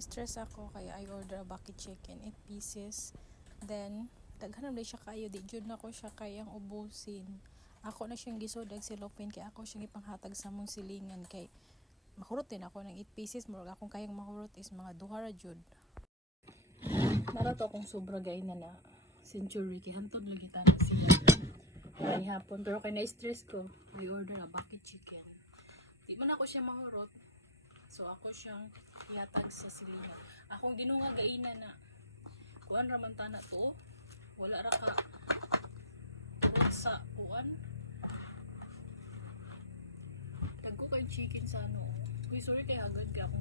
na-stress ako kaya I order a bucket chicken 8 pieces. Then daghan na siya kayo, di jud na ko siya kayang ubusin. Ako na siyang gisodag silopin kay ako siyang ipanghatag sa mong silingan kay mahurot din ako ng 8 pieces, murag akong kayang mahurot is mga 2 ra jud. Mara to akong sobra gay na century kay hantod lagi ta na siya. Kani hapon pero kay na-stress ko, I order a bucket chicken. Di man ako siya mahurot. So ako siyang ihatag sa silingan. Akong dinunga gaina na kuan ra man tana to. Wala ra ka turot sa kuan. Dagko kay chicken sa ano. Uy, sorry kay hagad ka akong